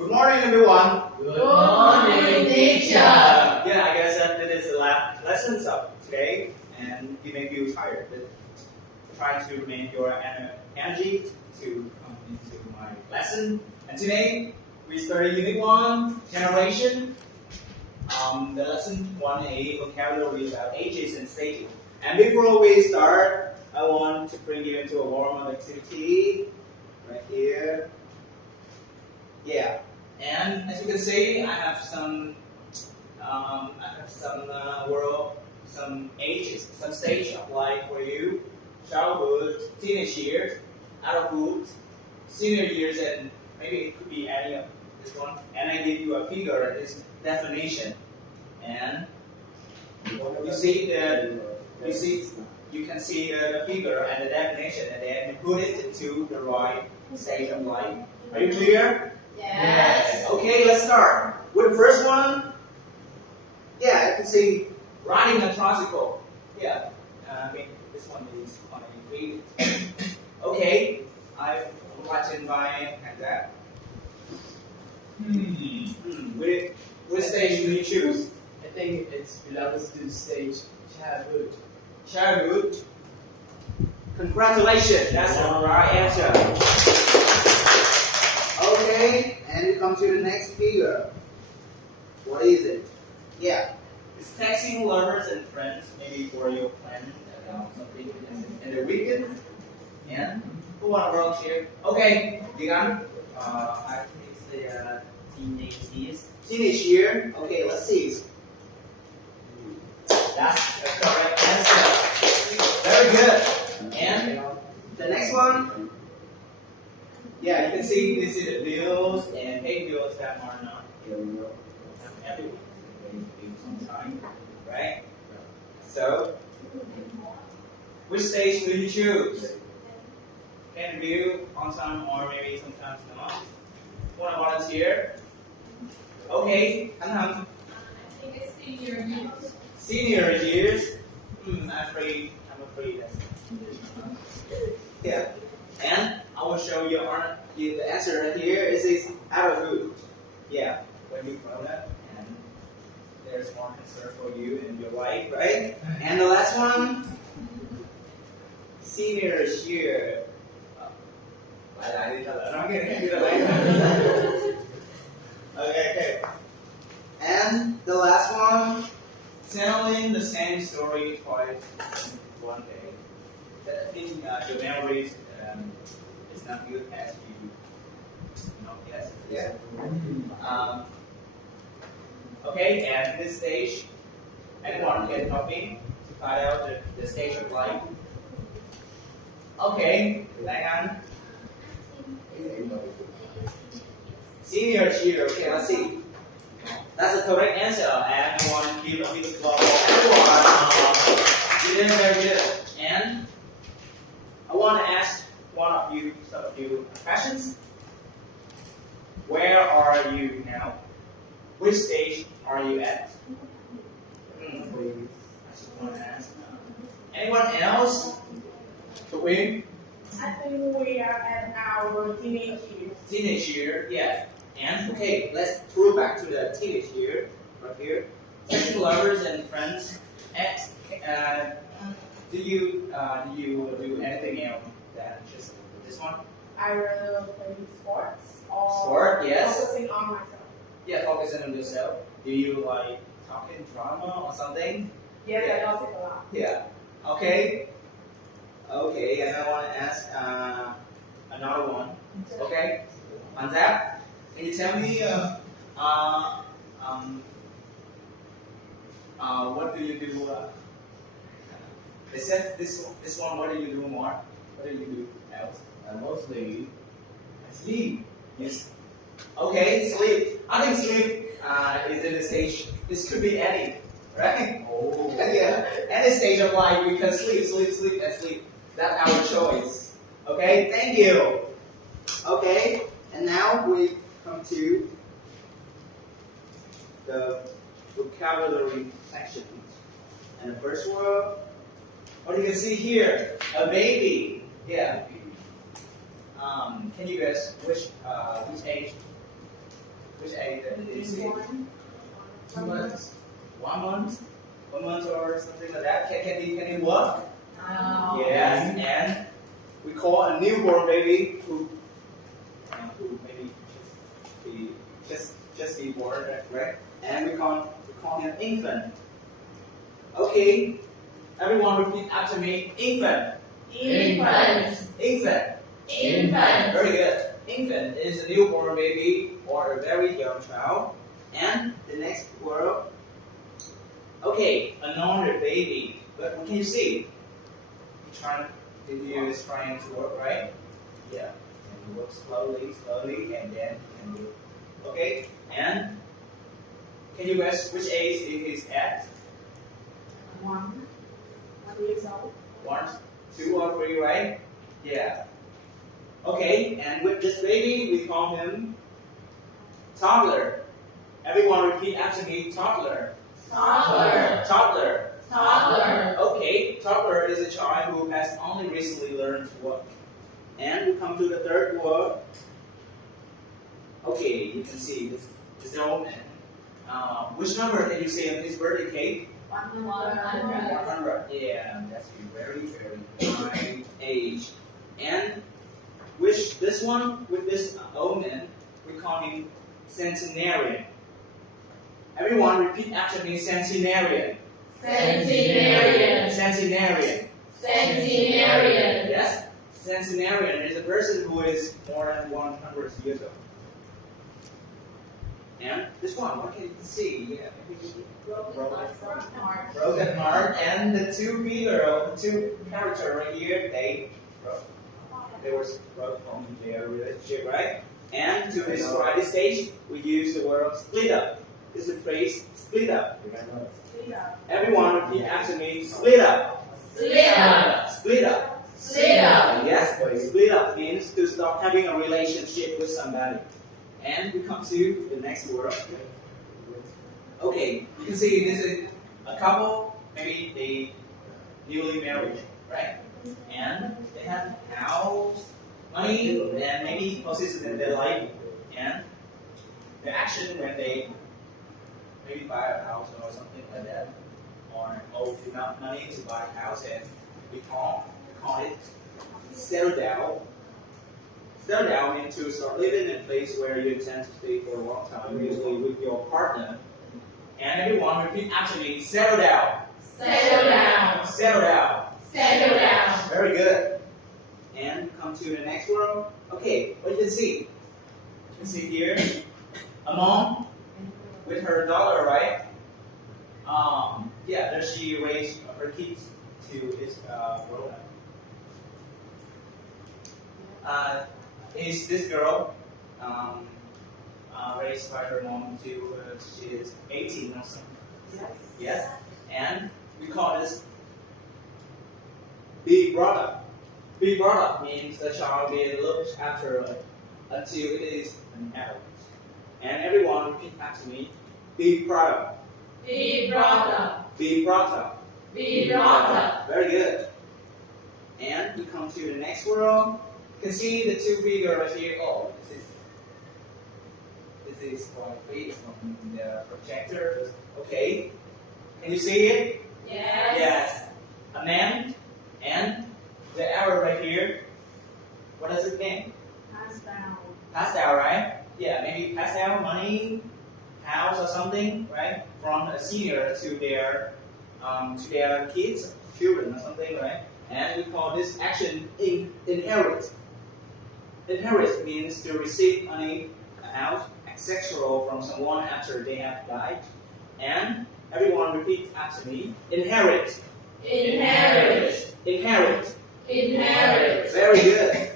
Good morning, everyone. Good morning, teacher. Yeah, I guess that this is the last lessons of today, and you may feel tired, but try to remain your energy to come into my lesson. And today we study Unit 1, Generation. The lesson 1A, vocabulary about ages and stages. And before we start, I want to bring you into a warm-up activity right here. Yeah, and as you can see, I have some some ages, some stage of life for you: childhood, teenage years, adulthood, senior years, and maybe it could be any of this one. And I give you a figure, this definition, and you see that you can see the figure and the definition, and then put it into the right stage of life. Are you clear? Yes. Okay, let's start with the first one. Yeah, you can see riding a tricycle. Yeah, this one is on a feet. Okay, I would like to invite Hamza. Which stage do you choose? I think it belongs to the stage childhood. Childhood. Congratulations, that's the right answer. Okay, and we come to the next figure. What is it? Yeah, it's texting lovers and friends, maybe for your plan something in the weekend. And who want to volunteer? Okay, Digan. I think it's the teenage years. Teenage year. Okay, let's see. That's the correct answer. Very good. And the next one. Yeah, you can see this is the bills and pay bills that are not everyone on time, right? So, which stage do you choose? Can bill on time or maybe sometimes not? Want to volunteer? Okay, I think it's senior years. Senior years. I'm afraid that's yeah. And I will show you the answer right here. It says adulthood. Yeah, when you grown up and there's more concern for you in your life, right? And the last one, senior year. I'm getting it later. Okay. And the last one, telling the same story twice in one day. That means your memories is not good as you know, yes. Yeah. Okay, and this stage, anyone can copy to find out the stage of life. Okay, Diane. Senior year. Okay, let's see. That's the correct answer, and I want to give a big applause for everyone. You did very good. And I want to ask some of you questions. Where are you now? Which stage are you at? I just want to ask. Anyone else? To win? I think we are at our teenage years. Teenage year, yes. And okay, let's throw back to the teenage year right here. Sexual lovers and friends. And do you do anything else than just this one? I rather play sports or Sport, yes. focusing on myself. Yeah, focusing on yourself. Do you like talking drama or something? Yes, Yeah. I gossip a lot. Yeah. Okay. Okay, and I want to ask another one. Okay. On that, can you tell me what do you do? They said this one. What do you do more? What do you do else? Mostly Sleep. Yes. Okay, sleep. I think sleep is in the stage. This could be any, right? oh Yeah, any stage of life we can sleep, and sleep. That's our choice. Okay, thank you. Okay, and now we come to the vocabulary section. And the first word, what you can see here, a baby. Yeah. Can you guess which age? Which age did you see? One. 2 months. 1 month? 1 month or something like that? Can he walk? No. Yes, and we call a newborn baby who maybe just be born, right? And we call him infant. Okay, everyone repeat after me. Infant. Infant. Infant. Infant. Very good. Infant is a newborn baby or a very young child. And the next word. Okay, another baby. But what can you see? The video is trying to work, right? Yeah. And work slowly, and then can do. Okay. And can you guess which age it is at? 1 years old. 1, 2, or 3, right? Yeah. Okay, and with this baby, we call him toddler. Everyone repeat after me, toddler. Toddler. Toddler. Toddler. Okay, toddler is a child who has only recently learned to walk. And we come to the third word. Okay, you can see this old man. Which number can you say on his birthday cake? 100. 100. Yeah, that's a very, very high age. And with this old man, we call him centenarian. Everyone repeat after me, centenarian. Centenarian. Centenarian. Centenarian. Yes, centenarian is a person who is more than 100 years old. And this one, what can you see? Yeah, maybe broken heart, and the two figure, the two characters right here, they were broke from their relationship, right? And to describe this stage, we use the word split up. This is the phrase split up. Everyone repeat after me, split up. Split up. Split up. Split up. Yes, split up means to stop having a relationship with somebody. And we come to the next word. Okay, you can see this is a couple, maybe they newly married, right? And they have house, money, and maybe possessions in their life. And the action when they maybe buy a house or something like that, or owe enough money to buy a house, and we call it settle down. Settle down means to start living in a place where you intend to stay for a long time, usually with your partner. And everyone repeat after me, settle down. Settle down. Settle down. Settle down. Very good. And come to the next word. Okay, what you can see? You can see here, a mom with her daughter, right? Yeah, does she raise her kids to his grown up? Is this girl raised by her mom to she is 18 or something? Yes. Yes. And we call this be brought up. Be brought up means the child being looked after until it is an adult. And everyone repeat after me. Be brought up. Be brought up. Be brought up. Be brought up. Very good. And we come to the next word. You can see the two figures right here. Oh, this is quite from the projector. Okay. Can you see it? Yes. Yes. A man and the arrow right here. What does it mean? Pass down. Pass down, right? Yeah, maybe pass down money, house or something, right? From a senior to their kids, children or something, right? And we call this action inherit. Inherit means to receive money, a house, etc. from someone after they have died. And everyone repeat after me. Inherit. Inherit. Inherit. Inherit. Very good.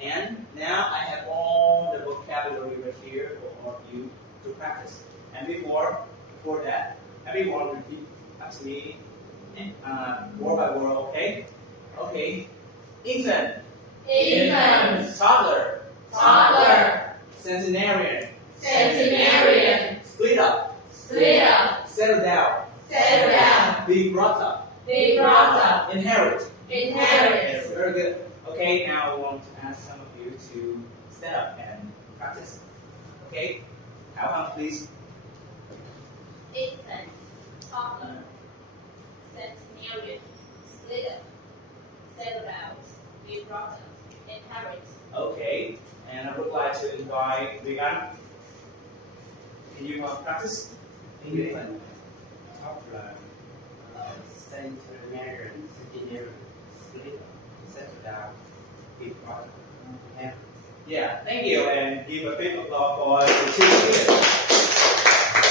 And now I have all the vocabulary right here for all of you to practice. And before that, everyone repeat after me, word by word, okay? Okay. Infant. Infant. Toddler. Toddler. Centenarian. Centenarian. Split up. Split up. Settle down. Settle down. Be brought up. Be brought up. Inherit. Inherit. Very good. Okay, now I want to ask some of you to stand up and practice. Okay? Thảo Hằng, please. Infant, toddler, centenarian, splitter, cerebral, vibrato, inherit. Okay, and I would like to invite Vigan. Can you practice? Infant, toddler, centenarian, split, settle down, big brother, and Yeah, thank you, and give a big applause for the two students.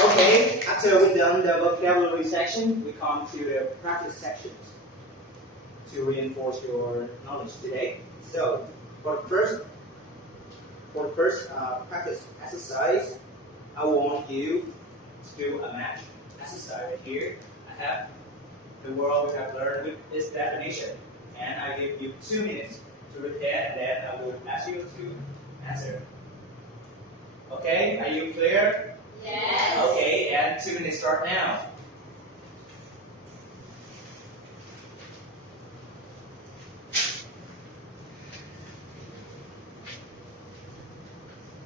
Okay, after we've done the vocabulary section, we come to the practice sections to reinforce your knowledge today. So, for the first practice exercise, I want you to do a match exercise. Here, I have the word we have learned with this definition, and I give you 2 minutes to repair, and then I will ask you to answer. Okay, are you clear? Yes. Okay, and 2 minutes start now.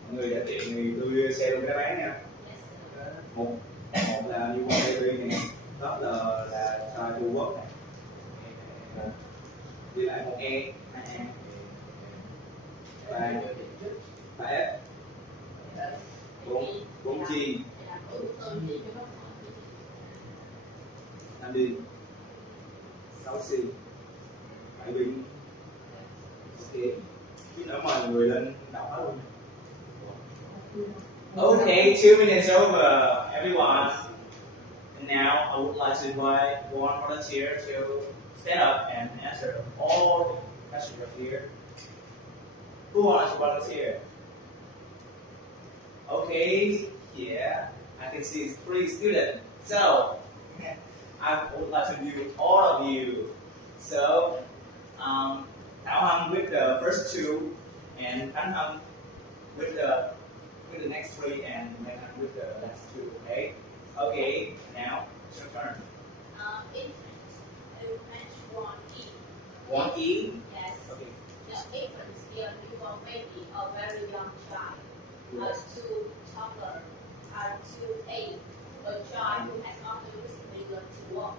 Mọi người đã tiện thì tôi xe luôn đáp án nha. Yes, sir. Một là như baby này, đó là Trung Quốc này. Đi lại một E, hai E, ba F, bốn G, năm D, 6 C, 7 B. Ok, khi nữa mời người lên đọc hết luôn. Okay, 2 minutes over, everyone. And now I would like to invite one volunteer to stand up and answer all the questions right here. Who wants to volunteer? Okay, yeah, I can see it's 3 students. So, I would like to be with all of you. So, Thảo Hằng with the first 2, and Khánh Hằng with the next 3, and Minh Hằng with the last 2. Okay. Okay. Now it's your turn. Infant, in French, one E. 1 E. Yes. Okay. The infant here, newborn baby, a very young child. Yes. 2, toddler. 2A, a child who has only recently learned to walk.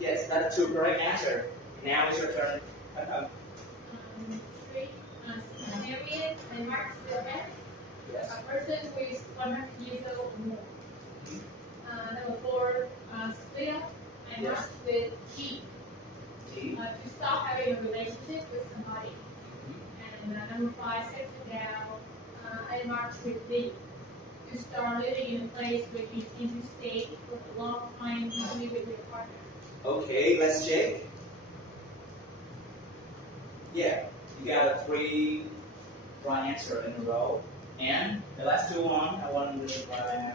Yes, that's 2 correct answer. Now it's your turn. Khánh Hằng. 3, centenarian and Mark Silvestre, Yes. a person who is 100 years old or more. Number 4, splitter and Yes. Mark with G, T. to stop having a relationship with somebody. And number 5, settle down, and Mark with B, to start living in a place where you intend to stay for a long time to live with your partner. Okay, let's check. Yeah, you got a 3 right answer in a row. And the last 2 one, I want to try.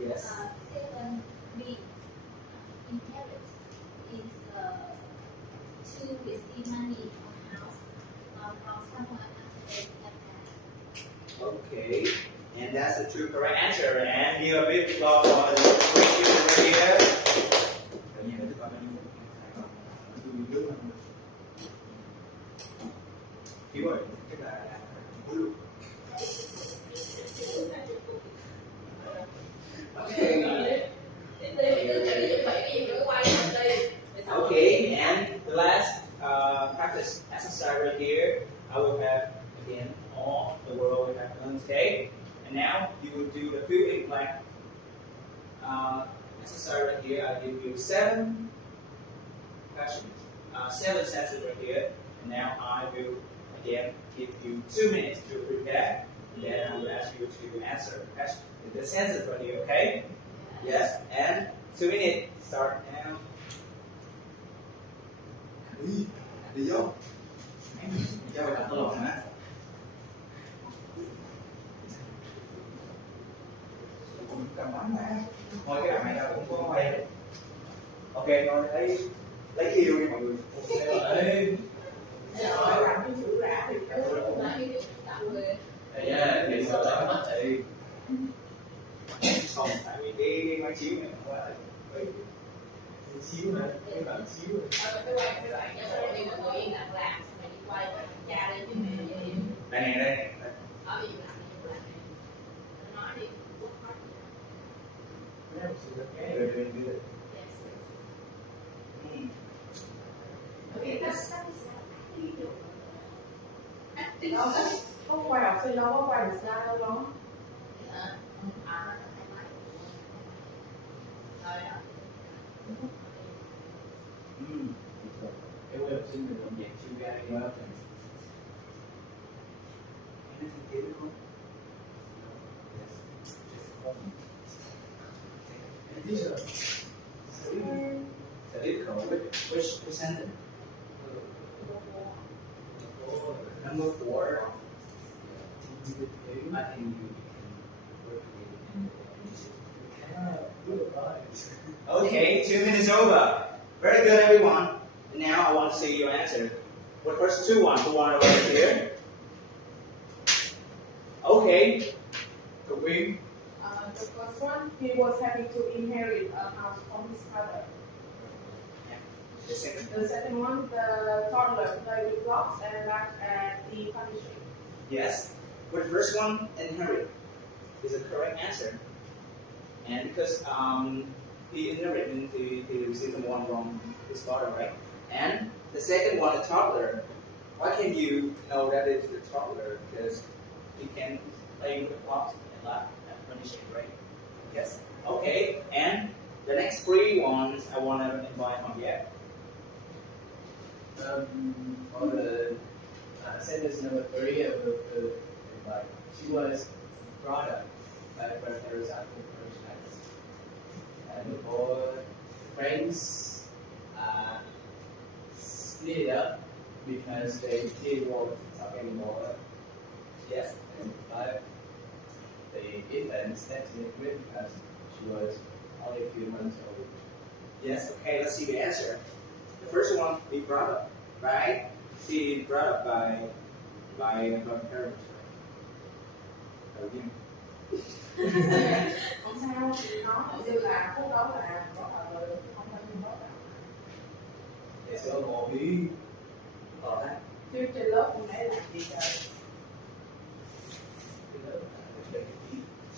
Yes. 7B, inherit is to receive money or house from someone after they have died. Okay, and that's the 2 correct answer. And you a big applause for the 3 students right here. Hiếu ơi, cái là blue. Okay. Okay, and the last practice exercise right here, I will have again all the word we have learned today. And now you will do the fill in blank exercise right here. I give you 7 questions, 7 sentences right here. And now I will again give you 2 minutes to prepare. And then I will ask you to answer the sentence right here, okay? Yes, and 2 minutes, start now. đi vô. Cho mày đặt lộn hả? Cũng cầm bắn mà. Ngồi cái đoạn này là cũng có quay. Ok, thôi lấy kiều đi mọi người. Ê. Rồi làm cái chữ rã thì cái Thì sợ lắm mất thì không, tại vì cái máy chiếu này nó quá xíu nữa, cái bạn xíu nữa. cái đoạn cho tôi đi mà ngồi yên lặng làm xong rồi đi quay và cha lên chứ mẹ vậy Đây này đây. ở im lặng này nói đi quốc hết Cái một sự cái Good, good, good. Okay, that's Không quay học sinh đâu có quay được ra đâu đó. cái quê học sinh mình làm dạng siêu gai Well, đó. anything difficult? These are So difficult. Which sentence? Number 4. I think you can work with it. Okay, 2 minutes over. Very good, everyone. Now I want to see your answer. What first two one? Who want to write here? Okay. Cậu Quyên. The first one, he was happy to inherit a house from his father. The second. The second one, the toddler played with blocks and laughed at the funny shape. Yes. But the first one, inherit, is the correct answer. And because he inherited, he received the one from his father, right? And the second one, the toddler. Why can you know that it's the toddler? Because he can play with the blocks and laugh at funny shape, right? Yes. Okay. And the next three ones, I want to invite on yet. For the sentence number 3 of the like she was brought up by grandparents after first nights. And for friends split up because they didn't want to talk anymore. Yes. And 5, the infant stepped in the crib because she was only a few months old. Yes. Okay. Let's see the answer. The first one, be brought up, right? She brought up by her parents. Đầu tiên. Không sao, nó như là phút đó là có không phải như đó. Để sửa một ý Ở đây. Chứ trên lớp không lẽ làm gì trời.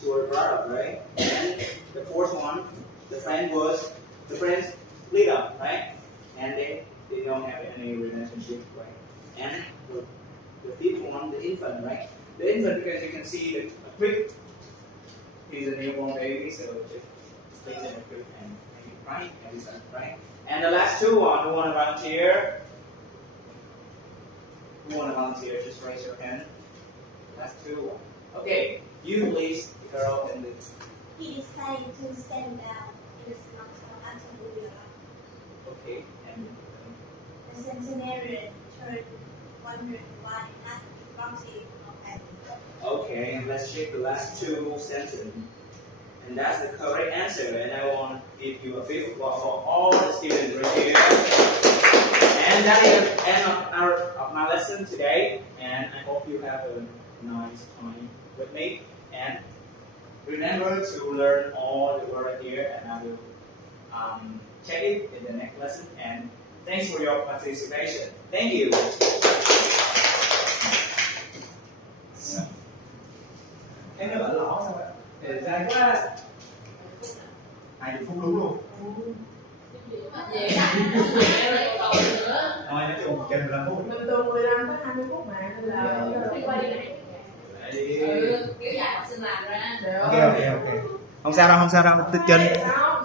So we're brought up, right? And the fourth one, the friends split up, right? And they don't have any relationship, right? And the fifth one, the infant, right? The infant, because you can see the crib. He's a newborn baby, so just stays in the crib and maybe crying every time, right? And the last two one, who want to volunteer? Who want to volunteer? Just raise your hand. Last two one. Okay, you please, the girl and the. He decided to stand down. It was not until we arrived. Okay, and. The centenarian turned 101 at the proxy of Edinburgh. Okay, and let's check the last two sentences. And that's the correct answer. And I want to give you a big applause for all the students right here. And that is the end of my lesson today. And I hope you have a nice time with me. And remember to learn all the word here. And I will check it in the next lesson. And thanks for your participation. Thank you. Em nó bảo lõ sao vậy? Để dài quá. 20 phút đúng luôn. về rồi còn nữa Thôi nói chung trên 15 phút. Mình từ 15 tới 20 phút mà nên là đi qua đi lại. kéo dài học sinh làm ra Được. Ok. Không sao đâu, trên. Sao?